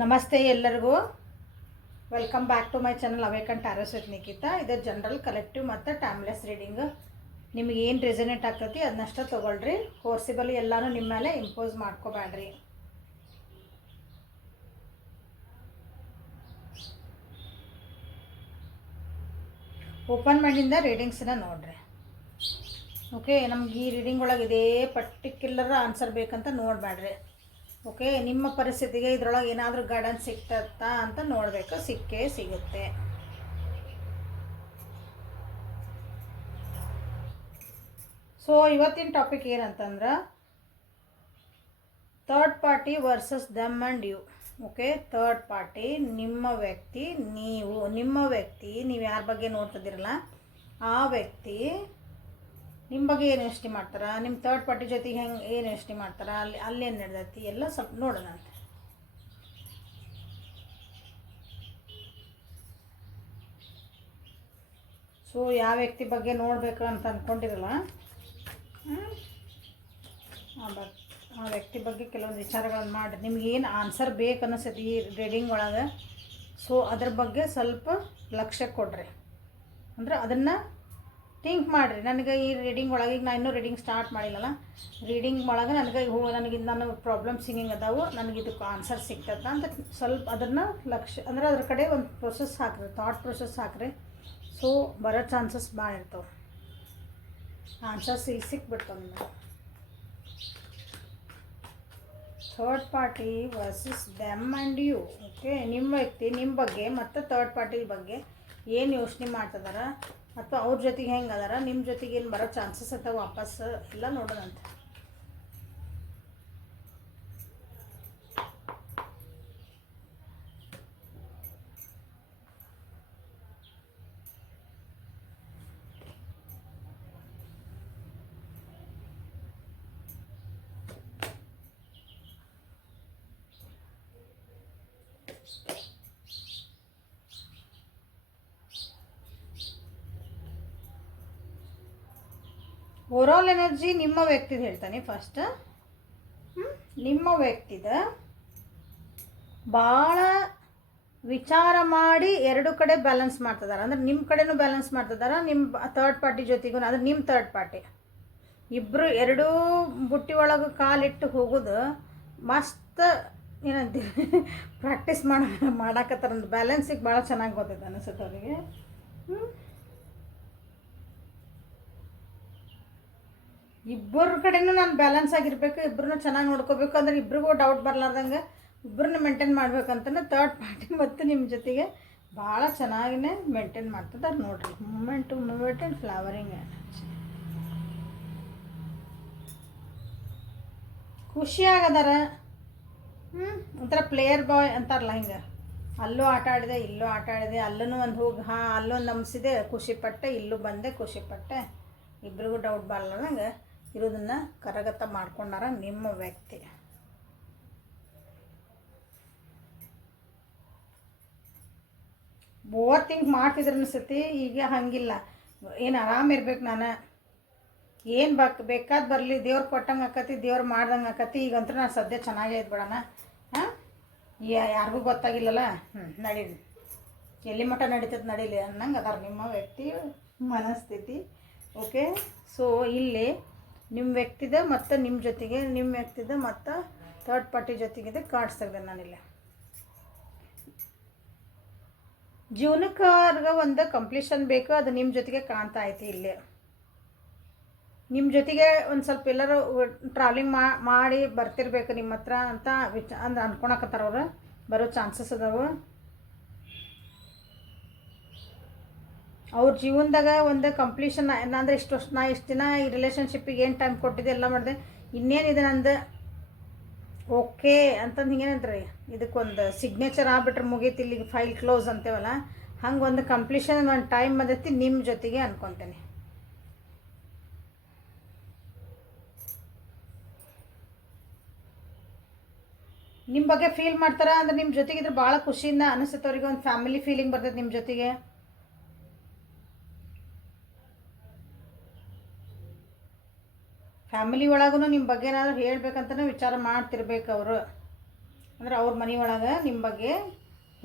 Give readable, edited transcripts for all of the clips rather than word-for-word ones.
ನಮಸ್ತೆ ಎಲ್ಲರಿಗೂ. Welcome back to my channel Awaken Tarots with Nikhita. ಇದು ಜನರಲ್ ಕಲೆಕ್ಟಿವ್ ಮತ್ತು ಟೈಮ್ಲೆಸ್ ರೀಡಿಂಗ್. ನಿಮಗೆ ಏನು ರೆಸನೇಟ್ ಆಗ್ತೈತಿ ಅದನ್ನಷ್ಟ ತೊಗೊಳ್ರಿ. ಫೋರ್ಸಿಬಲಿ ಎಲ್ಲನೂ ನಿಮ್ಮ ಮೇಲೆ ಇಂಪೋಸ್ ಮಾಡ್ಕೋಬೇಡ್ರಿ. ಓಪನ್ ಮೈಂಡಿಂದ ರೀಡಿಂಗ್ಸನ್ನ ನೋಡ್ರಿ. ಓಕೆ, ನಮ್ಗೆ ಈ ರೀಡಿಂಗ್ ಒಳಗೆ ಇದೇ ಪರ್ಟಿಕ್ಯುಲರ್ ಆನ್ಸರ್ ಬೇಕಂತ ನೋಡಬೇಡ್ರಿ. ಓಕೆ, ನಿಮ್ಮ ಪರಿಸ್ಥಿತಿಗೆ ಇದರೊಳಗೆ ಏನಾದರೂ ಗೈಡೆನ್ಸ್ ಸಿಗ್ತತ್ತಾ ಅಂತ ನೋಡಬೇಕು. ಸಿಕ್ಕೇ ಸಿಗುತ್ತೆ. ಸೊ ಇವತ್ತಿನ ಟಾಪಿಕ್ ಏನಂತಂದ್ರೆ third party versus them and you. Okay, third party ನಿಮ್ಮ ವ್ಯಕ್ತಿ, ನಿಮ್ಮ ವ್ಯಕ್ತಿ ನೀವು ಯಾರ ಬಗ್ಗೆ ನೋಡ್ತಿದ್ದೀರಲ್ಲ ಆ ವ್ಯಕ್ತಿ ನಿಮ್ಮ ಬಗ್ಗೆ ಏನು ಯೋಚನೆ ಮಾಡ್ತಾರೆ, ನಿಮ್ಮ ಥರ್ಡ್ ಪಾರ್ಟಿ ಜೊತೆಗೆ ಏನು ಯೋಚನೆ ಮಾಡ್ತಾರೆ, ಅಲ್ಲೇನು ನಡೆದೈತಿ ಎಲ್ಲ ಸ್ವಲ್ಪ ನೋಡೋಣ ಅಂತ. ಸೊ ಯಾವ ವ್ಯಕ್ತಿ ಬಗ್ಗೆ ನೋಡಬೇಕು ಅಂತ ಅಂದ್ಕೊಂಡಿರಲ್ಲ, ಆ ವ್ಯಕ್ತಿ ಬಗ್ಗೆ ಕೆಲವೊಂದು ವಿಚಾರಗಳನ್ನು ಮಾಡಿ ನಿಮಗೇನು ಆನ್ಸರ್ ಬೇಕು ಅನ್ನಿಸ್ತೈತಿ ಈ ರೀಡಿಂಗ್ ಒಳಗೆ. ಸೊ ಅದ್ರ ಬಗ್ಗೆ ಸ್ವಲ್ಪ ಲಕ್ಷ್ಯ ಕೊಡ್ರಿ. ಅಂದ್ರೆ ಅದನ್ನು ಥಿಂಕ್ ಮಾಡಿರಿ. ನನಗೆ ಈ ರೀಡಿಂಗ್ ಒಳಗೆ ಈಗ ನಾನು ಇನ್ನೂ ರೀಡಿಂಗ್ ಸ್ಟಾರ್ಟ್ ಮಾಡಿಲ್ಲಲ್ಲ, ರೀಡಿಂಗ್ ಒಳಗೆ ನನಗೆ ನನ್ನ ಪ್ರಾಬ್ಲಮ್ಸ್ ಹಿಂಗೆ ಅದಾವು, ನನಗೆ ಇದಕ್ಕೆ ಆನ್ಸರ್ ಸಿಗ್ತದ ಅಂತ ಸ್ವಲ್ಪ ಅದನ್ನು ಲಕ್ಷ್ಯ ಅಂದರೆ ಅದ್ರ ಕಡೆ ಒಂದು ಪ್ರೊಸೆಸ್ ಹಾಕ್ರಿ, ಥಾಟ್ ಪ್ರೊಸೆಸ್ ಹಾಕ್ರಿ. ಸೊ ಬರೋ ಚಾನ್ಸಸ್ ಭಾಳ ಇರ್ತವೆ. ಆನ್ಸರ್ಸ್ ಈಗ ಸಿಕ್ಬಿಡ್ತಾವೆ ನಿಮಗೆ. Third party versus them and you. Okay, ನಿಮ್ಮ ವ್ಯಕ್ತಿ ನಿಮ್ಮ ಬಗ್ಗೆ ಮತ್ತು ಥರ್ಡ್ ಪಾರ್ಟಿ ಬಗ್ಗೆ ಏನು ಯೋಚನೆ ಮಾಡ್ತಿದಾರ ಅಥವಾ ಅವ್ರ ಜೊತೆಗೆ ಹೆಂಗೆ ಅದಾರ, ನಿಮ್ಮ ಜೊತೆಗೆ ಏನು ಬರೋ ಚಾನ್ಸಸ್ ಅಥವಾ ವಾಪಸ್ ಎಲ್ಲ ನೋಡೋಣಂತ. ಓವರಾಲ್ ಎನರ್ಜಿ ನಿಮ್ಮ ವ್ಯಕ್ತಿದು ಹೇಳ್ತಾನೆ ಫಸ್ಟ್. ನಿಮ್ಮ ವ್ಯಕ್ತಿದ ಭಾಳ ವಿಚಾರ ಮಾಡಿ ಎರಡು ಕಡೆ ಬ್ಯಾಲೆನ್ಸ್ ಮಾಡ್ತಿದ್ದಾರೆ. ಅಂದ್ರೆ ನಿಮ್ಮ ಕಡೆನೂ ಬ್ಯಾಲೆನ್ಸ್ ಮಾಡ್ತಿದ್ದಾರೆ, ನಿಮ್ಮ ಥರ್ಡ್ ಪಾರ್ಟಿ ಜೊತೆಗೂ. ಅಂದ್ರೆ ನಿಮ್ಮ ಥರ್ಡ್ ಪಾರ್ಟಿ ಇಬ್ಬರು ಎರಡೂ ಬುಟ್ಟಿ ಒಳಗೆ ಕಾಲಿಟ್ಟು ಹೋಗೋದು ಮಸ್ತ್ ಏನಂತೀವಿ ಪ್ರಾಕ್ಟೀಸ್ ಮಾಡಾಕತ್ತಾರ. ಬ್ಯಾಲೆನ್ಸಿಗೆ ಭಾಳ ಚೆನ್ನಾಗಿ ಗೊತ್ತೈತೆ ಅನಿಸುತ್ತೆ ಅವರಿಗೆ. ಇಬ್ಬರ ಕಡೆನೂ ನಾನು ಬ್ಯಾಲೆನ್ಸ್ ಆಗಿರಬೇಕು, ಇಬ್ಬರನ್ನೂ ಚೆನ್ನಾಗಿ ನೋಡ್ಕೋಬೇಕು. ಅಂದ್ರೆ ಇಬ್ರಿಗೂ ಡೌಟ್ ಬರಲಾರ್ದಂಗೆ ಇಬ್ಬರನ್ನ ಮೇಂಟೈನ್ ಮಾಡ್ಬೇಕಂತಲೇ ಥರ್ಡ್ ಪಾರ್ಟಿ ಮತ್ತು ನಿಮ್ಮ ಜೊತೆಗೆ ಭಾಳ ಚೆನ್ನಾಗಿನೇ ಮೇಂಟೈನ್ ಮಾಡ್ತಿದ್ದಾರೆ ನೋಡಿರಿ. ಮೂಮೆಂಟ್ ಆ್ಯಂಡ್ ಫ್ಲವರಿಂಗ್ ಖುಷಿಯಾಗದಾರ. ಒಂಥರ ಪ್ಲೇಯರ್ ಬಾಯ್ ಅಂತಾರಲ್ಲ ಹಿಂಗೆ, ಅಲ್ಲೂ ಆಟ ಆಡಿದೆ ಇಲ್ಲೂ ಆಟ ಆಡಿದೆ, ಅಲ್ಲೂ ಒಂದು ಹೋಗಿ ಅಲ್ಲೊಂದು ನಂಬಿಸಿದೆ ಖುಷಿಪಟ್ಟೆ, ಇಲ್ಲೂ ಬಂದೆ ಖುಷಿಪಟ್ಟೆ. ಇಬ್ರಿಗೂ ಡೌಟ್ ಬರಲಾರ್ದಂಗೆ ಇರೋದನ್ನು ಕರಗತ ಮಾಡ್ಕೊಂಡಾರ ನಿಮ್ಮ ವ್ಯಕ್ತಿ. ಓವರ್ ಥಿಂಕ್ ಮಾಡ್ತಿದ್ರೆ ಅನಿಸ್ತೈತಿ. ಈಗ ಹಾಗಿಲ್ಲ, ಏನು ಆರಾಮಿರ್ಬೇಕು. ನಾನು ಏನು ಬೇಕಾದ ಬರಲಿ, ದೇವ್ರು ಕೊಟ್ಟಂಗೆ ಆಕತಿ, ದೇವ್ರು ಮಾಡ್ದಂಗೆ ಆಕತಿ. ಈಗಂತೂ ನಾನು ಸದ್ಯ ಚೆನ್ನಾಗೇ ಇದ್ಬಿಡೋಣ. ಯಾರಿಗೂ ಗೊತ್ತಾಗಿಲ್ಲಲ್ಲ, ನಡೀಲಿ, ಎಲ್ಲಿ ಮಟ್ಟ ನಡೀತದೆ ನಡೀಲಿ ಅನ್ನಂಗೆ ಅದಾರ ನಿಮ್ಮ ವ್ಯಕ್ತಿ ಮನಸ್ಥಿತಿ. ಓಕೆ, ಸೊ ಇಲ್ಲಿ ನಿಮ್ಮ ವ್ಯಕ್ತಿದ ಮತ್ತು ನಿಮ್ಮ ಜೊತೆಗೆ ನಿಮ್ಮ ವ್ಯಕ್ತಿದ ಮತ್ತು ಥರ್ಡ್ ಪಾರ್ಟಿ ಜೊತೆಗಿದೆ ಕಾರ್ಡ್ಸ್ ತೆಗ್ದೆ ನಾನಿಲ್ಲಿ. ಜೀವನಕ್ಕೆ ಒಂದು ಕಂಪ್ಲೀಷನ್ ಬೇಕು, ಅದು ನಿಮ್ಮ ಜೊತೆಗೆ ಕಾಣ್ತಾ ಐತಿ. ಇಲ್ಲಿ ನಿಮ್ಮ ಜೊತೆಗೆ ಒಂದು ಸ್ವಲ್ಪ ಎಲ್ಲರೂ ಟ್ರಾವೆಲಿಂಗ್ ಮಾಡಿ ಬರ್ತಿರ್ಬೇಕು ನಿಮ್ಮ ಹತ್ರ ಅಂತ ಅಂದ್ರೆ ಅನ್ಕೊಳಕತ್ತಾರ ಅವ್ರು. ಬರೋ ಚಾನ್ಸಸ್ ಅದಾವು. ಅವ್ರ ಜೀವನದಾಗ ಒಂದು ಕಂಪ್ಲೀಷನ್ ಅಂದರೆ ಇಷ್ಟು ದಿನ ಈ ರಿಲೇಷನ್ಶಿಪ್ಪಿಗೆ ಏನು ಟೈಮ್ ಕೊಟ್ಟಿದ್ದೆ ಎಲ್ಲ ಮಾಡಿದೆ, ಇನ್ನೇನಿದೆ ನಂದು ಓಕೆ ಅಂತಂದು ಹಿಂಗೇನಂತ್ರಿ, ಇದಕ್ಕೊಂದು ಸಿಗ್ನೇಚರ್ ಆಗ್ಬಿಟ್ರೆ ಮುಗೀತಿ, ಇಲ್ಲಿಗೆ ಫೈಲ್ ಕ್ಲೋಸ್ ಅಂತೇವಲ್ಲ ಹಂಗೆ ಒಂದು ಕಂಪ್ಲೀಷನ್ ಒಂದು ಟೈಮ್ ಬಂದೈತಿ ನಿಮ್ಮ ಜೊತೆಗೆ ಅನ್ಕೊತೇನೆ. ನಿಮ್ಮ ಬಗ್ಗೆ ಫೀಲ್ ಮಾಡ್ತಾರ ಅಂದ್ರೆ ನಿಮ್ಮ ಜೊತೆಗಿದ್ರೆ ಭಾಳ ಖುಷಿಯಿಂದ ಅನಿಸುತ್ತೆ ಅವ್ರಿಗೆ. ಒಂದು ಫ್ಯಾಮಿಲಿ ಫೀಲಿಂಗ್ ಬರ್ತೈತೆ ನಿಮ್ಮ ಜೊತೆಗೆ. ಫ್ಯಾಮಿಲಿ ಒಳಗೂ ನಿಮ್ಮ ಬಗ್ಗೆ ಏನಾದರೂ ಹೇಳ್ಬೇಕಂತಲೇ ವಿಚಾರ ಮಾಡ್ತಿರ್ಬೇಕು ಅವರು. ಅಂದ್ರೆ ಅವ್ರ ಮನೆ ಒಳಗೆ ನಿಮ್ಮ ಬಗ್ಗೆ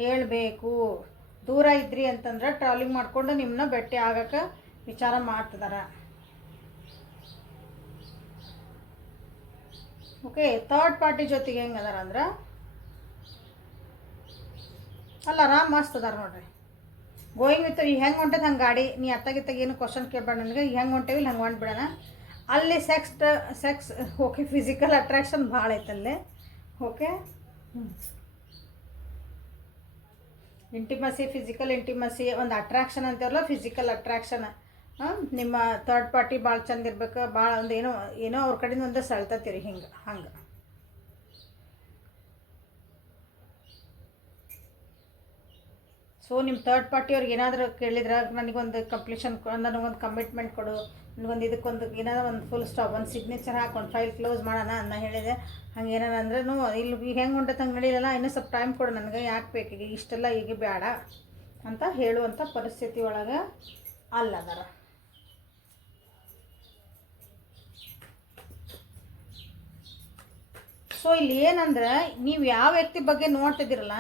ಹೇಳಬೇಕು. ದೂರ ಇದ್ರಿ ಅಂತಂದ್ರೆ ಟ್ರಾವೆಲಿಂಗ್ ಮಾಡ್ಕೊಂಡು ನಿಮ್ಮನ್ನ ಭೇಟಿ ಆಗಕ್ಕೆ ವಿಚಾರ ಮಾಡ್ತಿದಾರ. ಓಕೆ, ಥರ್ಡ್ ಪಾರ್ಟಿ ಜೊತೆಗೆ ಹೆಂಗೆ ಅದಾರ ಅಂದ್ರೆ ಅಲ್ಲ ಆರಾಮ್ ಮಸ್ತ್ ಅದಾರ ನೋಡ್ರಿ. ಗೋಯಿಂಗ್ ವಿತ್ ಈಗ ಹೆಂಗೆ ಹೊಂಟದ ಹಂಗೆ ಗಾಡಿ, ನೀ ಅತ್ತಾಗಿತ್ತಾಗ ಏನು ಕ್ವಶನ್ ಕೇಳಬೇಡ ನನಗೆ. ಈಗ ಹೆಂಗೆ ಹೊಂಟೇವಿ ಹಂಗೆ ಹೊಂಟ್ಬಿಡೋಣ. ಅಲ್ಲಿ ಸೆಕ್ಸ್ ಓಕೆ, ಫಿಸಿಕಲ್ ಅಟ್ರಾಕ್ಷನ್ ಭಾಳ ಐತಲ್ಲೇ. ಓಕೆ, ಇಂಟಿಮಸಿ, ಫಿಸಿಕಲ್ ಇಂಟಿಮಸಿ, ಒಂದು ಅಟ್ರಾಕ್ಷನ್ ಅಂತೀವಲ್ಲ, ಫಿಸಿಕಲ್ ಅಟ್ರಾಕ್ಷನ್. ನಿಮ್ಮ ಥರ್ಡ್ ಪಾರ್ಟಿ ಭಾಳ ಚಂದ ಇರ್ಬೇಕು, ಭಾಳ ಒಂದು ಏನೋ ಏನೋ ಅವ್ರ ಕಡೆಯಿಂದ ಒಂದು ಸೆಳ್ತತ್ತೀರಿ ಹಂಗೆ. ಸೊ ನಿಮ್ಮ ಥರ್ಡ್ ಪಾರ್ಟಿಯವ್ರಿಗೆ ಏನಾದರೂ ಕೇಳಿದ್ರೆ ನನಗೊಂದು ಕಂಪ್ಲೀಷನ್, ನನಗೊಂದು ಕಮಿಟ್ಮೆಂಟ್ ಕೊಡು, ನನಗೊಂದು ಇದಕ್ಕೊಂದು ಏನಾದ್ರು ಒಂದು ಫುಲ್ ಸ್ಟಾಪ್, ಒಂದು ಸಿಗ್ನೇಚರ್ ಹಾಕಿ ಒಂದು ಫೈಲ್ ಕ್ಲೋಸ್ ಮಾಡೋಣ ಅಂತ ಹೇಳಿದೆ. ಹಂಗೆ ಏನಾರ ಅಂದ್ರೂ ಇಲ್ಲಿ ಈಗ ಹೆಂಗೆ ಹೊಂಟೈತೆ ಹಂಗೆ ನಡೀಲಲ್ಲ, ಇನ್ನೂ ಸ್ವಲ್ಪ ಟೈಮ್ ಕೊಡು ನನಗೆ, ಯಾಕೆ ಬೇಕೀಗ ಇಷ್ಟೆಲ್ಲ ಈಗ ಬೇಡ ಅಂತ ಹೇಳುವಂಥ ಪರಿಸ್ಥಿತಿ ಒಳಗೆ ಅಲ್ಲದಾರ. ಸೊ ಇಲ್ಲಿ ಏನಂದ್ರೆ ನೀವು ಯಾವ ವ್ಯಕ್ತಿ ಬಗ್ಗೆ ನೋಡ್ತಿದ್ದೀರಲ್ಲ,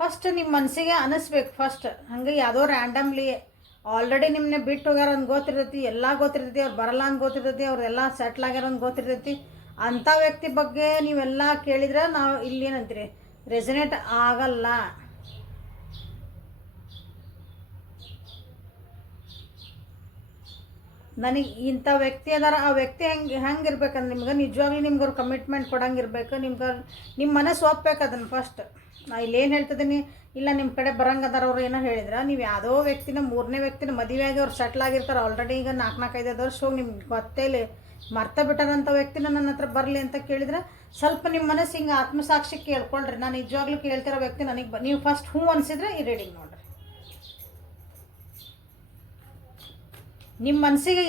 ಫಸ್ಟ್ ನಿಮ್ಮ ಮನಸ್ಸಿಗೆ ಅನ್ನಿಸ್ಬೇಕು ಫಸ್ಟ್. ಹಂಗೆ ಯಾವುದೋ ರ್ಯಾಂಡಮ್ಲಿ ಆಲ್ರೆಡಿ ನಿಮ್ಮನ್ನೇ ಬಿಟ್ಟು ಹೋಗ್ಯಾರ ಅಂತ ಗೊತ್ತಿರ್ತೈತಿ, ಎಲ್ಲ ಗೊತ್ತಿರ್ತೈತಿ, ಅವ್ರು ಬರಲ್ಲ ಅಂತ ಗೊತ್ತಿರ್ತೈತಿ, ಅವ್ರದೆಲ್ಲ ಸೆಟ್ಲ್ ಆಗ್ಯಾರ ಅಂತ ಗೊತ್ತಿರ್ತೈತಿ. ಅಂಥ ವ್ಯಕ್ತಿ ಬಗ್ಗೆ ನೀವೆಲ್ಲ ಕೇಳಿದ್ರೆ ನಾವು ಇಲ್ಲಿ ಏನಂತೀರಿ, ರೆಸನೇಟ್ ಆಗಲ್ಲ. ನನಗೆ ಇಂಥ ವ್ಯಕ್ತಿ ಅದಾರ, ಆ ವ್ಯಕ್ತಿ ಹೆಂಗೆ ಇರ್ಬೇಕಂದ್ರೆ ನಿಮ್ಗೆ ನಿಜವಾಗ್ಲೂ ನಿಮ್ಗೆ ಅವ್ರು ಕಮಿಟ್ಮೆಂಟ್ ಕೊಡಂಗಿರ್ಬೇಕು. ನಿಮ್ಗೆ ನಿಮ್ಮ ಮನಸ್ಸು ಒಪ್ಬೇಕು ಅದನ್ನು ಫಸ್ಟ್. ನಾ ಇಲ್ಲೇನು ಹೇಳ್ತಿದ್ದೀನಿ, ಇಲ್ಲ ನಿಮ್ಮ ಕಡೆ ಬರಂಗದಾರ ಅವ್ರು ಏನೋ ಹೇಳಿದ್ರೆ, ನೀವು ಯಾವುದೋ ವ್ಯಕ್ತಿನ, ಮೂರನೇ ವ್ಯಕ್ತಿನ ಮದುವೆಯಾಗಿ ಅವ್ರು ಸೆಟ್ಲ್ ಆಗಿರ್ತಾರೆ ಆಲ್ರೆಡಿ. ಈಗ 4-5 ವರ್ಷ ಹೋಗಿ ನಿಮ್ಗೆ ಗೊತ್ತೇ ಇಲ್ಲ, ಮರ್ತ ಬಿಟ್ಟಾರಂಥ ವ್ಯಕ್ತಿನ ನನ್ನ ಹತ್ರ ಬರಲಿ ಅಂತ ಕೇಳಿದ್ರೆ ಸ್ವಲ್ಪ ನಿಮ್ಮ ಮನಸ್ಸು ಹಿಂಗೆ ಆತ್ಮಸಾಕ್ಷಿ ಕೇಳ್ಕೊಳ್ರಿ. ನಾನು ನಿಜವಾಗ್ಲೂ ಕೇಳ್ತಿರೋ ವ್ಯಕ್ತಿ ನನಗೆ ನೀವು ಫಸ್ಟ್ ಹ್ಞೂ ಅನಿಸಿದ್ರೆ ಈ ರೀಡಿಂಗ್ ನೋಡಿರಿ. ನಿಮ್ಮ ಮನಸ್ಸಿಗೆ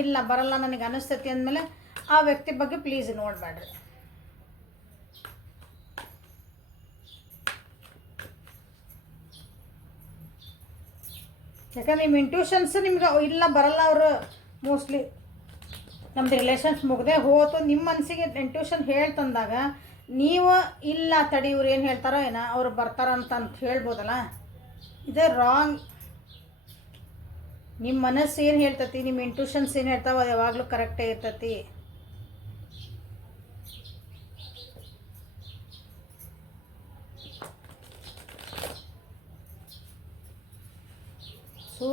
ಇಲ್ಲ ಬರಲ್ಲ ನನಗೆ ಅನಿಸ್ತೈತಿ ಅಂದಮೇಲೆ ಆ ವ್ಯಕ್ತಿ ಬಗ್ಗೆ ಪ್ಲೀಸ್ ನೋಡಬೇಡ್ರಿ. ಯಾಕಂದ್ರೆ ನಿಮ್ಮ ಇಂಟ್ಯೂಷನ್ಸ್ ನಿಮ್ಗೆ ಇಲ್ಲ ಬರಲ್ಲ, ಅವರು ಮೋಸ್ಟ್ಲಿ ನಮ್ಮದು ರಿಲೇಷನ್ಸ್ ಮುಗ್ದೇ ಹೋತು ನಿಮ್ಮ ಮನಸ್ಸಿಗೆ ಇಂಟ್ಯೂಷನ್ ಹೇಳ್ತಂದಾಗ ನೀವು ಇಲ್ಲ ತಡಿ ಇವ್ರು ಏನು ಹೇಳ್ತಾರೋ ಏನೋ ಅವ್ರು ಬರ್ತಾರಂತ ಹೇಳ್ಬೋದಲ್ಲ. ಇದೇ ರಾಂಗ್. ನಿಮ್ಮ ಮನಸ್ಸು ಏನು ಹೇಳ್ತತಿ, ನಿಮ್ಮ ಇಂಟ್ಯೂಷನ್ಸ್ ಏನು ಹೇಳ್ತಾವ, ಅದು ಯಾವಾಗಲೂ ಕರೆಕ್ಟೇ ಇರ್ತತಿ. ಸೊ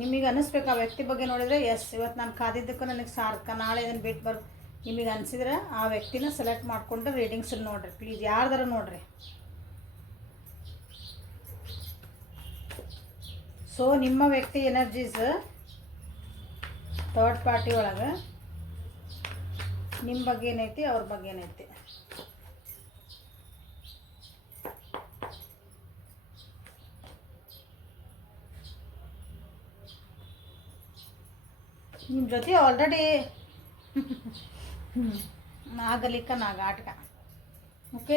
ನಿಮಗೆ ಅನ್ನಿಸ್ಬೇಕು ಆ ವ್ಯಕ್ತಿ ಬಗ್ಗೆ ನೋಡಿದರೆ, ಎಸ್ ಇವತ್ತು ನಾನು ಕಾದಿದ್ದಕ್ಕೂ ನನಗೆ ಸಾರ್ಕ, ನಾಳೆ ಇದನ್ನು ಬಿಟ್ಟು ನಿಮಗೆ ಅನಿಸಿದ್ರೆ ಆ ವ್ಯಕ್ತಿನ ಸೆಲೆಕ್ಟ್ ಮಾಡಿಕೊಂಡು ರೀಡಿಂಗ್ಸಲ್ಲಿ ನೋಡಿರಿ ಪ್ಲೀಸ್, ಯಾರ್ದಾರ ನೋಡಿರಿ. ಸೊ ನಿಮ್ಮ ವ್ಯಕ್ತಿ ಎನರ್ಜೀಸ್ ಥರ್ಡ್ ಪಾರ್ಟಿ ಒಳಗೆ ನಿಮ್ಮ ಬಗ್ಗೆ ಏನೈತಿ, ಅವ್ರ ಬಗ್ಗೆ ಏನೈತಿ. ನಿಮ್ಮ ಜೊತೆ ಆಲ್ರೆಡಿ ನಾಗಲಿಕ್ಕ ನಾಗಾಟಕ. ಓಕೆ,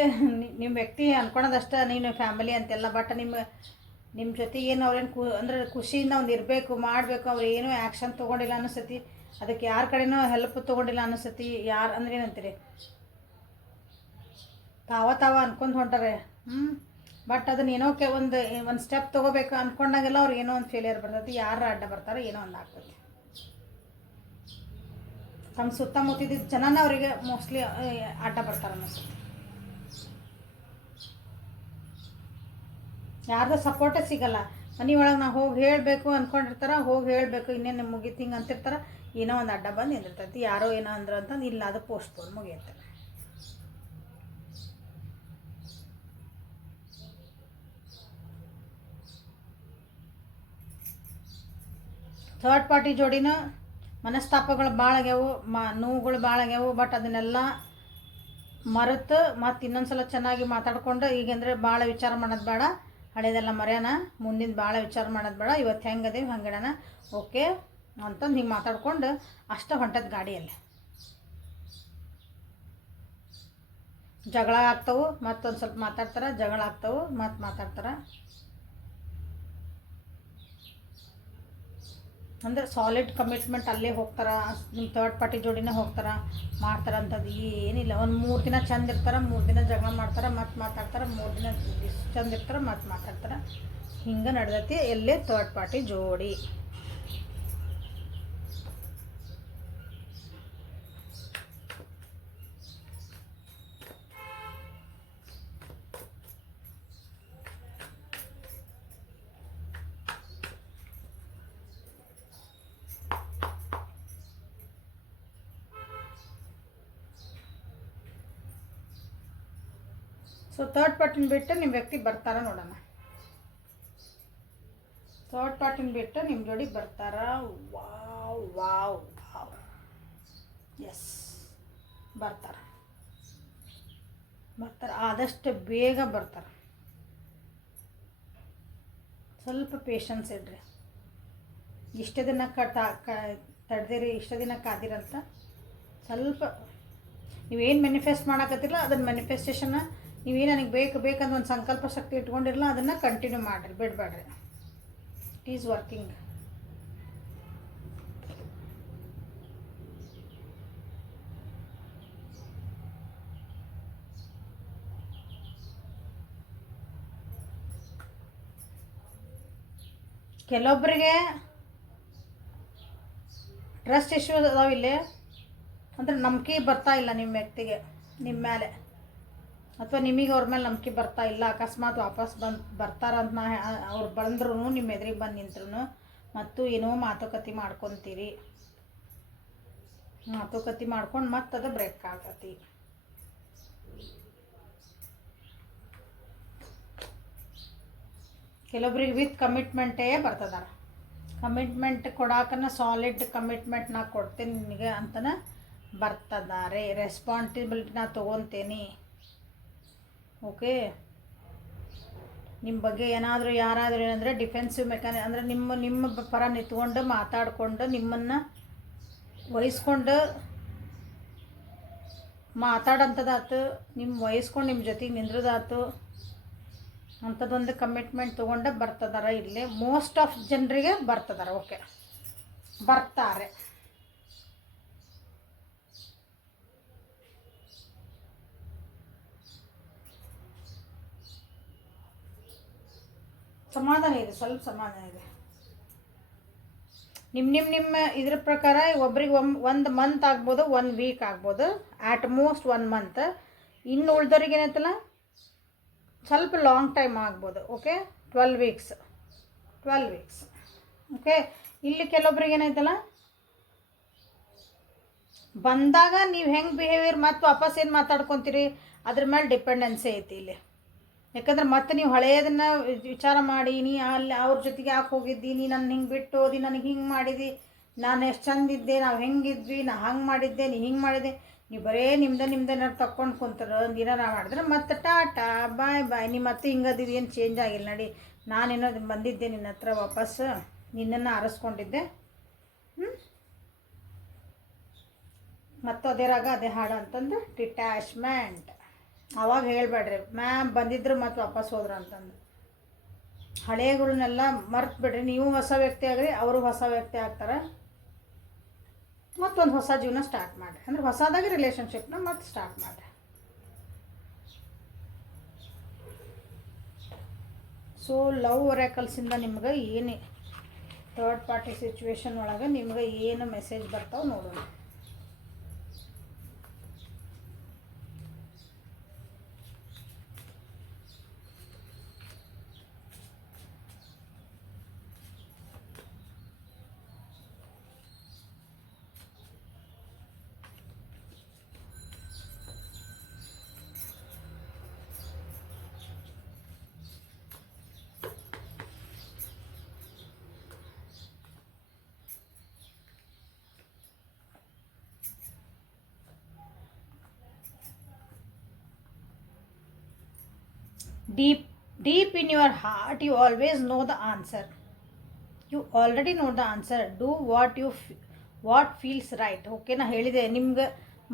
ನಿಮ್ಮ ವ್ಯಕ್ತಿ ಅನ್ಕೊಳೋದಷ್ಟ ನೀನು ಫ್ಯಾಮಿಲಿ ಅಂತೆಲ್ಲ, ಬಟ್ ನಿಮ್ಮ ಜೊತೆಗೆ ಏನು ಅವ್ರೇನು ಅಂದ್ರೆ ಖುಷಿಯಿಂದ ಒಂದು ಇರಬೇಕು ಮಾಡಬೇಕು, ಅವ್ರು ಏನೂ ಆ್ಯಕ್ಷನ್ ತೊಗೊಂಡಿಲ್ಲ ಅನ್ನಿಸ್ತತಿ, ಅದಕ್ಕೆ ಯಾರ ಕಡೆನೂ ಹೆಲ್ಪ್ ತೊಗೊಂಡಿಲ್ಲ ಅನ್ನಿಸ್ತತಿ. ಯಾರು ಅಂದ್ರೆ ಏನಂತೀರಿ, ತಾವ ಅನ್ಕೊಂಡು ಹೊಂಟಾರೆ. ಬಟ್ ಅದನ್ನ ಏನೋ ಒಂದು ಸ್ಟೆಪ್ ತೊಗೋಬೇಕು ಅಂದ್ಕೊಂಡಾಗೆಲ್ಲ ಅವ್ರು ಏನೋ ಒಂದು ಫೇಲಿಯರ್ ಬರ್ತೈತಿ, ಯಾರು ಅಡ್ಡ ಬರ್ತಾರೆ, ಏನೋ ಒಂದು ಆಗ್ತೈತಿ. ತಮ್ಮ ಸುತ್ತಮುತ್ತಿದ್ದ ಜನನ ಅವರಿಗೆ ಮೋಸ್ಟ್ಲಿ ಅಡ್ಡ ಬರ್ತಾರೆ ಅನ್ನಿಸ್ತದೆ. ಯಾರ್ದು ಸಪೋರ್ಟೇ ಸಿಗಲ್ಲ. ಮನೆಯೊಳಗೆ ನಾವು ಹೋಗಿ ಹೇಳಬೇಕು ಅಂದ್ಕೊಂಡಿರ್ತಾರೆ, ಹೋಗಿ ಹೇಳಬೇಕು ಇನ್ನೇನು ಮುಗೀತು ಹಿಂಗೆ ಅಂತಿರ್ತಾರೆ, ಏನೋ ಒಂದು ಅಡ್ಡ ಬಂದು ನಿಂದಿರ್ತೈತಿ. ಯಾರೋ ಏನೋ ಅಂದ್ರೆ ಅಂತಂದು ಇಲ್ಲ, ಅದು ಪೋಸ್ಟ್ಪೋನ್ ಮುಗಿಯುತ್ತೆ. ಥರ್ಡ್ ಪಾರ್ಟಿ ಜೋಡಿನ ಮನಸ್ತಾಪಗಳು ಭಾಳ ಆಗ್ಯಾವು, ನೋವುಗಳು ಭಾಳ ಆಗ್ಯಾವು. ಬಟ್ ಅದನ್ನೆಲ್ಲ ಮರೆತು ಮತ್ತು ಇನ್ನೊಂದು ಚೆನ್ನಾಗಿ ಮಾತಾಡ್ಕೊಂಡು, ಈಗಂದರೆ ಭಾಳ ವಿಚಾರ ಮಾಡೋದು ಬೇಡ, ಹಳೇದೆಲ್ಲ ಮರ್ಯಾನ, ಮುಂದಿನ ಭಾಳ ವಿಚಾರ ಮಾಡೋದು ಬೇಡ, ಇವತ್ತು ಹೆಂಗದೇವಿ ಹಂಗಿಡೋಣ ಓಕೆ ಅಂತಂದು ಹಿಂಗೆ ಮಾತಾಡ್ಕೊಂಡು ಅಷ್ಟು ಹೊಂಟದ ಗಾಡಿಯಲ್ಲಿ. ಜಗಳ ಆಗ್ತವೆ, ಮತ್ತೊಂದು ಸ್ವಲ್ಪ ಮಾತಾಡ್ತಾರೆ, ಜಗಳ ಆಗ್ತವೆ, ಮತ್ತು ಮಾತಾಡ್ತಾರೆ. ಅಂದರೆ ಸಾಲಿಡ್ ಕಮಿಟ್ಮೆಂಟ್ ಅಲ್ಲೇ ಹೋಗ್ತಾರೆ, ನಿಮ್ಮ ಥರ್ಡ್ ಪಾರ್ಟಿ ಜೋಡಿನೇ ಹೋಗ್ತಾರೆ, ಮಾಡ್ತಾರೆ ಅಂಥದ್ದು ಏನಿಲ್ಲ. ಒಂದು 3 ದಿನ ಚಂದ ಇರ್ತಾರೆ, 3 ದಿನ ಜಗಳ ಮಾಡ್ತಾರೆ, ಮತ್ತೆ ಮಾತಾಡ್ತಾರೆ, 3 ದಿನ ಚಂದ ಇರ್ತಾರೆ, ಮತ್ತೆ ಮಾತಾಡ್ತಾರೆ. ಹಿಂಗೆ ನಡೆದೈತಿ ಎಲ್ಲೇ ಥರ್ಡ್ ಪಾರ್ಟಿ ಜೋಡಿ. ಸೊ ಥರ್ಡ್ ಪಾರ್ಟಿನ ಬಿಟ್ಟು ನಿಮ್ಮ ವ್ಯಕ್ತಿ ಬರ್ತಾರ ನೋಡೋಣ. ಥರ್ಡ್ ಪಾರ್ಟಿನ ಬಿಟ್ಟು ನಿಮ್ಮ ಜೋಡಿ ಬರ್ತಾರ. ವಾವ್ ವಾವ್ ವಾವ್, ಎಸ್ ಬರ್ತಾರೆ. ಆದಷ್ಟು ಬೇಗ ಬರ್ತಾರೆ. ಸ್ವಲ್ಪ ಪೇಷನ್ಸ್ ಇಡ್ರಿ. ಇಷ್ಟು ದಿನ ತಡೆದಿರಿ, ಇಷ್ಟು ದಿನ ಕಾದಿರಂತ ಸ್ವಲ್ಪ ನೀವೇನು ಮ್ಯಾನಿಫೆಸ್ಟ್ ಮಾಡಕತ್ತಿರಲ್ಲ ಅದನ್ನ ಮ್ಯಾನಿಫೆಸ್ಟೇಷನ್ನ ನೀವೇನು ನನಗೆ ಬೇಕಂತ ಒಂದು ಸಂಕಲ್ಪ ಶಕ್ತಿ ಇಟ್ಕೊಂಡಿರಲ್ಲ ಅದನ್ನು ಕಂಟಿನ್ಯೂ ಮಾಡಿರಿ, ಬಿಡಬೇಡ್ರಿ. It is working. ಕೆಲವೊಬ್ಬರಿಗೆ ಟ್ರಸ್ಟ್ ಇಶ್ಯೂ ಅದಾವಿಲ್ಲಿ, ಅಂದರೆ ನಂಬಿಕೆ ಬರ್ತಾ ಇಲ್ಲ ನಿಮ್ಮ ವ್ಯಕ್ತಿಗೆ ನಿಮ್ಮ ಮೇಲೆ, ಅಥವಾ ನಿಮಗೆ ಅವ್ರ ಮೇಲೆ ನಂಬಿಕೆ ಬರ್ತಾ ಇಲ್ಲ. ಅಕಸ್ಮಾತ್ ವಾಪಸ್ ಬರ್ತಾರಂತ ಅವ್ರು ಬಂದ್ರೂ ನಿಮ್ಮ ಎದುರಿಗೆ ಬಂದು ನಿಂತ್ರು ಮತ್ತು ಏನೋ ಮಾತುಕತೆ ಮಾಡ್ಕೊತೀರಿ. ಮಾತುಕತೆ ಮಾಡ್ಕೊಂಡು ಮತ್ತೆ ಅದು ಬ್ರೇಕ್ ಆಗತಿ. ಕೆಲವೊಬ್ರಿಗೆ ವಿತ್ ಕಮಿಟ್ಮೆಂಟೇ ಬರ್ತದಾರ. ಕಮಿಟ್ಮೆಂಟ್ ಕೊಡಾಕನ ಸಾಲಿಡ್ ಕಮಿಟ್ಮೆಂಟ್ ನಾ ಕೊಡ್ತೀನಿ ನಿನಗೆ ಅಂತನ ಬರ್ತದಾರೆ. ರೆಸ್ಪಾನ್ಸಿಬಿಲಿಟಿ ನಾ ತೊಗೊತೀನಿ. ಓಕೆ, ನಿಮ್ಮ ಬಗ್ಗೆ ಏನಾದರೂ ಯಾರಾದರೂ ಏನಂದರೆ ಡಿಫೆನ್ಸಿವ್ ಅಂದರೆ ನಿಮ್ಮ ಪರ ನಿಂತ್ಕೊಂಡು ಮಾತಾಡಿಕೊಂಡು ನಿಮ್ಮನ್ನು ವಹಿಸ್ಕೊಂಡು ಮಾತಾಡೋಂಥದ್ದಾತು, ನಿಮ್ಮ ವಹಿಸ್ಕೊಂಡು ನಿಮ್ಮ ಜೊತೆಗೆ ನಿಂದ್ರದಾತು ಅಂಥದ್ದೊಂದು ಕಮಿಟ್ಮೆಂಟ್ ತೊಗೊಂಡು ಬರ್ತದಾರ. ಇಲ್ಲೇ ಮೋಸ್ಟ್ ಆಫ್ ಜನರಿಗೆ ಬರ್ತದಾರ. ಓಕೆ, ಬರ್ತಾರೆ. ಸಮಾಧಾನ ಇದೆ, ಸ್ವಲ್ಪ ಸಮಾಧಾನ ಇದೆ. ನಿಮ್ಮ ಇದ್ರ ಪ್ರಕಾರ ಒಬ್ರಿಗೆ ಒಂದು ಮಂತ್ ಆಗ್ಬೋದು, 1 ವೀಕ್ ಆಗ್ಬೋದು, ಆಟ್ ಮೋಸ್ಟ್ 1 ಮಂತ್. ಇನ್ನು ಉಳ್ದವ್ರಿಗೆ ಏನೈತಲ್ಲ ಸ್ವಲ್ಪ ಲಾಂಗ್ ಟೈಮ್ ಆಗ್ಬೋದು. Okay, 12 weeks. ಓಕೆ, ಇಲ್ಲಿ ಕೆಲವೊಬ್ರಿಗೆ ಏನೈತಲ್ಲ ಬಂದಾಗ ನೀವು ಹೆಂಗೆ ಬಿಹೇವಿಯರ್ ಮತ್ತು ವಾಪಸ್ ಏನು ಮಾತಾಡ್ಕೊತೀರಿ ಅದ್ರ ಮೇಲೆ ಡಿಪೆಂಡೆನ್ಸಿ ಐತಿ ಇಲ್ಲಿ. ಯಾಕಂದ್ರೆ ಮತ್ತೆ ನೀವು ಹಳೆಯದನ್ನು ವಿಚಾರ ಮಾಡಿ ನೀ ಅಲ್ಲಿ ಅವ್ರ ಜೊತೆಗೆ ಯಾಕೆ ಹೋಗಿದ್ದಿ, ನೀ ನನ್ನ ಹಿಂಗೆ ಬಿಟ್ಟು ಹೋದಿ, ನನಗೆ ಹಿಂಗೆ ಮಾಡಿದಿ, ನಾನು ಎಷ್ಟು ಚಂದಿದ್ದೆ, ನಾವು ಹೆಂಗಿದ್ವಿ, ನಾ ಹಂಗೆ ಮಾಡಿದ್ದೆ, ನೀ ಹಿಂಗೆ ಮಾಡಿದೆ, ನೀವು ಬರೇ ನಿಮ್ದೇನಾರು ತಕ್ಕೊಂಡು ಕುಂತಾರೆ ಏನಾರ ಮಾಡಿದ್ರೆ ಮತ್ತೆ ಟಾಟಾ ಬಾಯ್ ಬಾಯ್. ನೀವು ಮತ್ತೆ ಹಿಂಗದಿದ್ದು ಏನು ಚೇಂಜ್ ಆಗಿಲ್ಲ ನಡಿ, ನಾನೇನೋ ಬಂದಿದ್ದೆ ನಿನ್ನ ಹತ್ರ ವಾಪಸ್, ನಿನ್ನನ್ನು ಆರಿಸ್ಕೊಂಡಿದ್ದೆ. ಮತ್ತು ಅದೇ ಹಾಡು ಅಂತಂದು ಡಿಟ್ಯಾಚ್ಮೆಂಟ್. ಅವಾಗ ಹೇಳ್ಬೇಡ್ರಿ ಮ್ಯಾಮ್ ಬಂದಿದ್ರು ಮತ್ತು ವಾಪಸ್ ಹೋದ್ರು ಅಂತಂದು. ಹಳೆಯಗಳನ್ನೆಲ್ಲ ಮರ್ತು ಬಿಡ್ರಿ. ನೀವು ಹೊಸ ವ್ಯಕ್ತಿ ಆಗ್ರಿ, ಅವರು ಹೊಸ ವ್ಯಕ್ತಿ ಆಗ್ತಾರೆ. ಮತ್ತೊಂದು ಹೊಸ ಜೀವನ ಸ್ಟಾರ್ಟ್ ಮಾಡಿರಿ. ಅಂದ್ರೆ ಹೊಸದಾಗಿ ರಿಲೇಷನ್ಶಿಪ್ನ ಮತ್ತೆ ಸ್ಟಾರ್ಟ್ ಮಾಡಿರಿ. ಸೊ ಲವ್ ಒರಾಕಲ್ಸಿಂದ ನಿಮ್ಗೆ ಏನು ಥರ್ಡ್ ಪಾರ್ಟಿ ಸಿಚುವೇಶನ್ ಒಳಗೆ ನಿಮ್ಗೆ ಏನು ಮೆಸೇಜ್ ಬರ್ತಾವೆ ನೋಡೋಣ. Deep in your heart, you always know the answer. You already know the answer. Do what feels right. Okay, ನಾ ಹೇಳಿದೆ ನಿಮ್ಗೆ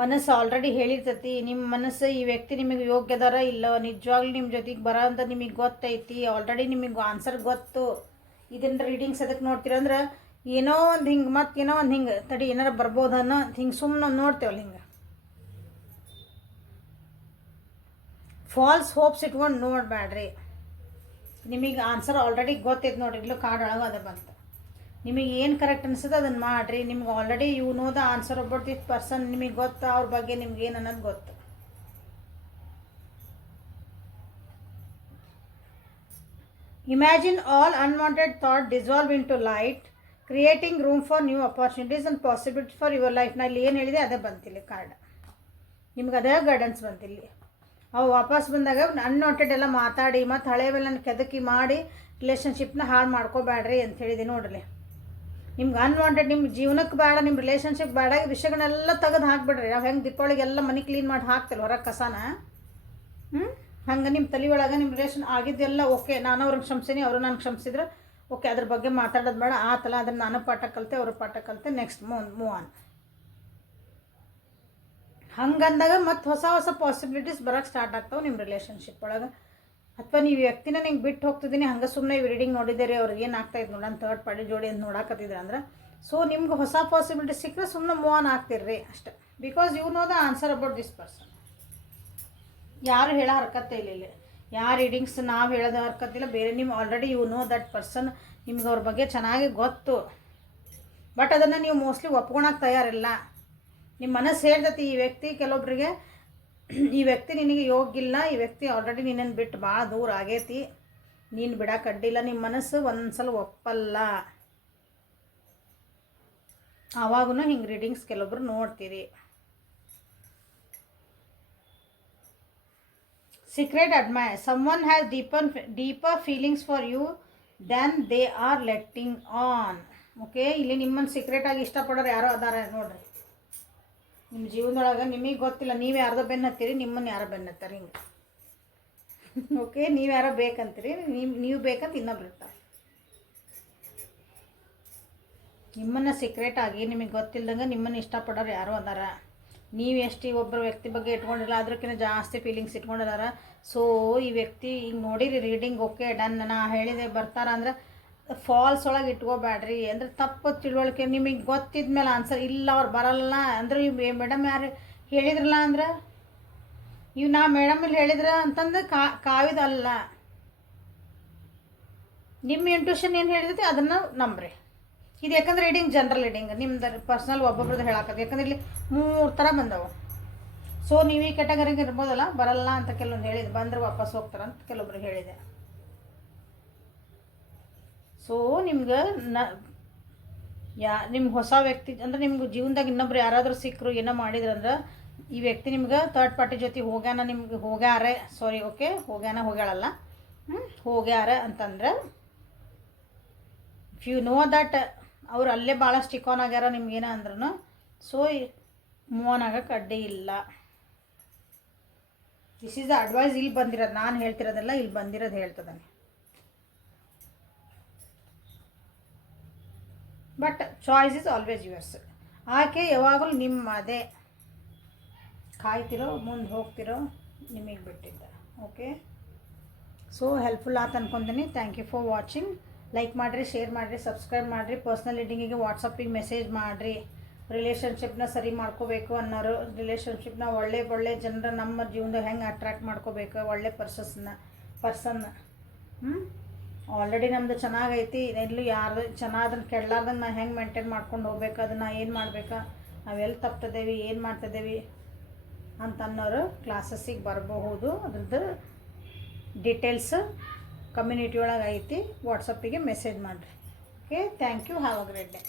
ಮನಸ್ಸು ಆಲ್ರೆಡಿ ಹೇಳಿರ್ತೈತಿ. ನಿಮ್ಮ ಮನಸ್ಸು ಈ ವ್ಯಕ್ತಿ ನಿಮಗೆ ಯೋಗ್ಯದಾರ ಇಲ್ಲ, ನಿಜವಾಗ್ಲೂ ನಿಮ್ಮ ಜೊತೆಗೆ ಬರೋ ಅಂತ ನಿಮಗೆ ಗೊತ್ತೈತಿ. ಆಲ್ರೆಡಿ ನಿಮಗೆ ಆನ್ಸರ್ ಗೊತ್ತು. ಇದನ್ನು ರೀಡಿಂಗ್ಸ್ ಅದಕ್ಕೆ ನೋಡ್ತೀರಂದ್ರೆ ಏನೋ ಒಂದು ಹಿಂಗೆ ಮತ್ತು ಏನೋ ಒಂದು ಹಿಂಗೆ ತಡಿ ಏನಾರು ಬರ್ಬೋದನ್ನೋ ಹಿಂಗೆ ಸುಮ್ಮನೆ ನೋಡ್ತೇವಲ್ಲ ಹಿಂಗೆ ಫಾಲ್ಸ್ ಹೋಪ್ಸ್ ಇಟ್ಕೊಂಡು ನೋಡಬೇಡ್ರಿ. ನಿಮಗೆ ಆನ್ಸರ್ ಆಲ್ರೆಡಿ ಗೊತ್ತೈತೆ ನೋಡಿರಿ, ಇಲ್ಲೂ ಕಾರ್ಡ್ ಒಳಗೆ ಅದು ಬಂತು. ನಿಮಗೆ ಏನು ಕರೆಕ್ಟ್ ಅನ್ಸುತ್ತೆ ಅದನ್ನು ಮಾಡಿರಿ. ನಿಮ್ಗೆ already you know the answer about this person, ನಿಮಗೆ ಗೊತ್ತು ಅವ್ರ ಬಗ್ಗೆ ನಿಮ್ಗೆ ಏನು ಅನ್ನೋದು ಗೊತ್ತು. Imagine all unwanted thoughts dissolve into light, creating room for new opportunities and possibilities for your life. ನಾನು ಇಲ್ಲಿ ಏನು ಹೇಳಿದೆ ಅದೇ ಬಂತಿಲ್ಲ ಕಾರ್ಡ್, ನಿಮ್ಗೆ ಅದೇ ಗೈಡೆನ್ಸ್ ಬಂತಿಲ್ಲ. ಅವು ವಾಪಸ್ ಬಂದಾಗ ಅನ್ವಾಂಟೆಡ್ ಎಲ್ಲ ಮಾತಾಡಿ ಮತ್ತು ಹಳೆವೆಲ್ಲ ಕೆದಕಿ ಮಾಡಿ ರಿಲೇಷನ್ಶಿಪ್ನ ಹಾಳು ಮಾಡ್ಕೋಬೇಡ್ರಿ ಅಂತ ಹೇಳಿದೆ ನೋಡ್ರಿ. ನಿಮ್ಗೆ ಅನ್ವಾಂಟೆಡ್ ನಿಮ್ಮ ಜೀವನಕ್ಕೆ ಬೇಡ, ನಿಮ್ಮ ರಿಲೇಷನ್ಶಿಪ್ ಬೇಡ ವಿಷಯಗಳನ್ನೆಲ್ಲ ತೆಗೆದು ಹಾಕ್ಬಿಡ್ರಿ. ನಾವು ಹೆಂಗೆ ದೀಪಾವಳಿಗೆಲ್ಲ ಮನೆ ಕ್ಲೀನ್ ಮಾಡಿ ಹಾಕ್ತಿಲ್ಲ ಹೊರಗೆ ಕಸಾನ, ಹಂಗೆ ನಿಮ್ಮ ತಲೆ ಒಳಗೆ ನಿಮ್ಮ ರಿಲೇಷನ್ ಆಗಿದ್ದೆಲ್ಲ ಓಕೆ, ನಾನು ಅವ್ರಿಗೆ ಕ್ಷಮಿಸೀನಿ, ಅವರು ನಾನು ಕ್ಷಮಿಸಿದ್ರೆ ಓಕೆ, ಅದ್ರ ಬಗ್ಗೆ ಮಾತಾಡೋದು ಬೇಡ. ಆತಲ್ಲ ಅದನ್ನು ನಾನು ಪಾಠ ಕಲಿತೆ, ಅವರು ಪಾಠ ಕಲಿತೆ, ನೆಕ್ಸ್ಟ್ ಮೂವ್ ಆನ್. ಹಂಗಂದಾಗ ಮತ್ತು ಹೊಸ ಹೊಸ ಪಾಸಿಬಿಲಿಟೀಸ್ ಬರೋಕ್ಕೆ ಸ್ಟಾರ್ಟ್ ಆಗ್ತಾವೆ ನಿಮ್ಮ ರಿಲೇಷನ್ಶಿಪ್ ಒಳಗೆ. ಅಥವಾ ನೀವು ವ್ಯಕ್ತಿನ ನಿಂಗೆ ಬಿಟ್ಟು ಹೋಗ್ತಿದ್ದೀನಿ, ಹಂಗೆ ಸುಮ್ಮನೆ ರೀಡಿಂಗ್ ನೋಡಿದ್ದೀರಿ, ಅವ್ರಿಗೆ ಏನು ಆಗ್ತಾಯಿದ್ದು ನೋಡೋಣ ಥರ್ಡ್ ಪಾರ್ಟಿ ಜೋಡಿ ಅಂತ ನೋಡಾಕತ್ತಿದ್ರೆ ಅಂದ್ರೆ, ಸೊ ನಿಮ್ಗೆ ಹೊಸ ಪಾಸಿಬಿಲಿಟಿ ಸಿಕ್ಕರೆ ಸುಮ್ಮನೆ ಮೂವ್ ಆನ್ ಆಗ್ತಿರ್ರಿ ಅಷ್ಟೆ. Because you know the answer about this person. ಯಾರು ಹೇಳೋ ಹರ್ಕತ್ತೆ ಇಲ್ಲ, ಯಾರು ರೀಡಿಂಗ್ಸ್ ನಾವು ಹೇಳೋದು ಹರ್ಕತ್ತಿಲ್ಲ, ಬೇರೆ ನೀವು already you know that person, ನಿಮ್ಗೆ ಅವ್ರ ಬಗ್ಗೆ ಚೆನ್ನಾಗಿ ಗೊತ್ತು. ಬಟ್ ಅದನ್ನು ನೀವು ಮೋಸ್ಟ್ಲಿ ಒಪ್ಕೊಳಕ್ಕೆ ತಯಾರಿಲ್ಲ. ನಿಮ್ಮ ಮನಸ್ಸು ಹೇಳ್ತೈತಿ ಈ ವ್ಯಕ್ತಿ, ಕೆಲವೊಬ್ಬರಿಗೆ ಈ ವ್ಯಕ್ತಿ ನಿನಗೆ ಯೋಗ್ಯ ಇಲ್ಲ, ಈ ವ್ಯಕ್ತಿ ಆಲ್ರೆಡಿ ನಿನ್ನನ್ನು ಬಿಟ್ಟು ಭಾಳ ದೂರ ಆಗೈತಿ, ನೀನು ಬಿಡಕ್ಕೆ ಅಡ್ಡಿಲ್ಲ. ನಿಮ್ಮ ಮನಸ್ಸು ಒಂದ್ಸಲ ಒಪ್ಪಲ್ಲ. ಆವಾಗೂ ಹಿಂಗೆ ರೀಡಿಂಗ್ಸ್ ಕೆಲವೊಬ್ರು ನೋಡ್ತೀರಿ. Secret admire. Someone has deeper feelings for you than they are letting on. Okay, ಇಲ್ಲಿ ನಿಮ್ಮನ್ನು ಸೀಕ್ರೆಟಾಗಿ ಇಷ್ಟಪಡೋರು ಯಾರೋ ಅದಾರ ನೋಡ್ರಿ ನಿಮ್ಮ ಜೀವನದೊಳಗೆ. ನಿಮಗೆ ಗೊತ್ತಿಲ್ಲ ನೀವು ಯಾರ್ದೋ ಬೆನ್ನು ಹತ್ತೀರಿ, ನಿಮ್ಮನ್ನು ಯಾರೋ ಬೆನ್ನು ಹತ್ತಾರೆ ಹಿಂಗೆ. ಓಕೆ, ನೀವು ಯಾರೋ ಬೇಕಂತೀರಿ, ನೀವು ಬೇಕಂತ ಇನ್ನೊಬ್ರು ಇರ್ತಾರೆ. ನಿಮ್ಮನ್ನು ಸೀಕ್ರೆಟಾಗಿ ನಿಮಗೆ ಗೊತ್ತಿಲ್ದಂಗೆ ನಿಮ್ಮನ್ನು ಇಷ್ಟಪಡೋರು ಯಾರೋ ಅದಾರ. ನೀವು ಎಷ್ಟು ಒಬ್ಬರು ವ್ಯಕ್ತಿ ಬಗ್ಗೆ ಇಟ್ಕೊಂಡಿಲ್ಲ, ಅದಕ್ಕಿಂತ ಜಾಸ್ತಿ ಫೀಲಿಂಗ್ಸ್ ಇಟ್ಕೊಂಡಿದಾರ. ಸೊ ಈ ವ್ಯಕ್ತಿ ಈಗ ನೋಡಿರಿ ರೀಡಿಂಗ್ ಓಕೆ ಡನ್, ನಾ ಹೇಳಿದೆ ಬರ್ತಾರ ಅಂದ್ರೆ ಫಾಲ್ಸ್ ಒಳಗೆ ಇಟ್ಕೋಬೇಡ್ರಿ. ಅಂದರೆ ತಪ್ಪು ತಿಳುವಳಿಕೆ ನಿಮಗೆ ಗೊತ್ತಿದ ಮೇಲೆ ಆನ್ಸರ್ ಇಲ್ಲ ಅವ್ರು ಬರಲ್ಲ ಅಂದ್ರೆ ಇವು ಮೇಡಮ್ ಯಾರು ಹೇಳಿದ್ರಲ್ಲ ಅಂದ್ರೆ ಇವು ನಾ ಮೇಡಮಲ್ಲಿ ಹೇಳಿದ್ರ ಅಂತಂದ್ರೆ ಕಾವಿದಲ್ಲ. ನಿಮ್ಮ ಇಂಟ್ಯೂಷನ್ ಏನು ಹೇಳಿದೈತಿ ಅದನ್ನು ನಂಬ್ರಿ. ಇದು ಯಾಕಂದ್ರೆ ರೀಡಿಂಗ್ ಜನರಲ್ ರೀಡಿಂಗ್, ನಿಮ್ದು ಪರ್ಸ್ನಲ್ ಒಬ್ಬೊಬ್ರದ್ದು ಹೇಳಾಕತ್ತೆ. ಯಾಕಂದ್ರೆ ಇಲ್ಲಿ 3 ಥರ ಬಂದವು. ಸೊ ನೀವು ಈ ಕ್ಯಾಟಗರಿಗೆ ಇರ್ಬೋದಲ್ಲ, ಬರಲ್ಲ ಅಂತ ಕೆಲವೊಂದು ಹೇಳಿದೆ, ಬಂದ್ರೆ ವಾಪಸ್ ಹೋಗ್ತಾರಂತ ಕೆಲವೊಬ್ರು ಹೇಳಿದೆ. ಸೊ ನಿಮ್ಗೆ ನಿಮ್ಗೆ ಹೊಸ ವ್ಯಕ್ತಿ ಅಂದರೆ ನಿಮ್ಗೆ ಜೀವನದಾಗ ಇನ್ನೊಬ್ರು ಯಾರಾದರೂ ಸಿಕ್ಕರು ಏನೋ ಮಾಡಿದ್ರಂದ್ರೆ ಈ ವ್ಯಕ್ತಿ ನಿಮ್ಗೆ ಥರ್ಡ್ ಪಾರ್ಟಿ ಜೊತೆ ಹೋಗ್ಯಾನ, ನಿಮ್ಗೆ ಹೋಗ್ಯಾರೆ, ಸಾರಿ ಓಕೆ ಹೋಗ್ಯಾನ ಹೋಗ್ಯಾಳಲ್ಲ, ಹೋಗ್ಯಾರ ಅಂತಂದ್ರೆ ಇಫ್ ಯು ನೋ ದಟ್ ಅವ್ರು ಅಲ್ಲೇ ಭಾಳ ಸ್ಟಿಕ್ ಆನ್ ಆಗ್ಯಾರ ನಿಮ್ಗೇನ ಅಂದ್ರೂ, ಸೊ ಮೂವ್ ಆನ್ ಆಗೋಕ್ಕೆ ಅಡ್ಡಿ ಇಲ್ಲ. This is the advice. ಇಲ್ಲಿ ಬಂದಿರೋದು ನಾನು ಹೇಳ್ತಿರೋದೆಲ್ಲ ಇಲ್ಲಿ ಬಂದಿರೋದು ಹೇಳ್ತದಾನೆ. But choice is always yours. ಆಕೆ ಯಾವಾಗಲೂ ನಿಮ್ಮದೇ. ಕಾಯ್ತಿರೋ ಮುಂದೆ ಹೋಗ್ತಿರೋ ನಿಮಗೆ ಬಿಟ್ಟಿದ್ದ. ಓಕೆ, ಸೊ ಹೆಲ್ಪ್ಫುಲ್ ಆತ ಅನ್ಕೊತೀನಿ. Thank you for watching. Like ಮಾಡಿರಿ, ಶೇರ್ ಮಾಡಿರಿ, ಸಬ್ಸ್ಕ್ರೈಬ್ ಮಾಡಿರಿ. ಪರ್ಸ್ನಲ್ ರೀಡಿಂಗಿಗೆ ವಾಟ್ಸಪ್ಪಿಗೆ ಮೆಸೇಜ್ ಮಾಡಿರಿ. ರಿಲೇಷನ್ಶಿಪ್ನ ಸರಿ ಮಾಡ್ಕೋಬೇಕು ಅನ್ನೋರು, ರಿಲೇಷನ್ಶಿಪ್ನ ಒಳ್ಳೆ ಜನರ ನಮ್ಮ ಜೀವನದಾಗ ಹೆಂಗೆ ಅಟ್ರ್ಯಾಕ್ಟ್ ಮಾಡ್ಕೋಬೇಕು, ಒಳ್ಳೆ ಪರ್ಸನ್ ಆಲ್ರೆಡಿ ನಮ್ಮದು ಚೆನ್ನಾಗೈತಿ, ಎಲ್ಲೂ ಯಾರು ಚೆನ್ನಾದನ್ನು ಕೆಡಲಾರ್ದಂಗೆ ನಾನು ಹೆಂಗೆ ಮೇಂಟೈನ್ ಮಾಡ್ಕೊಂಡು ಹೋಗ್ಬೇಕು, ಅದನ್ನು ಏನು ಮಾಡ್ಬೇಕು, ನಾವೆಲ್ಲಿ ತಪ್ತಿದ್ದೇವೆ, ಏನು ಮಾಡ್ತಿದ್ದೇವೆ ಅಂತ ಅನ್ನೋರು ಕ್ಲಾಸಸ್ಸಿಗೆ ಬರಬಹುದು. ಅದ್ರದ್ದು ಡೀಟೇಲ್ಸ್ ಕಮ್ಯುನಿಟಿ ಒಳಗೆ ಐತಿ. ವಾಟ್ಸಪ್ಪಿಗೆ ಮೆಸೇಜ್ ಮಾಡಿರಿ. Okay, thank you. Have a great day.